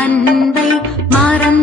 நன்மை மறந்து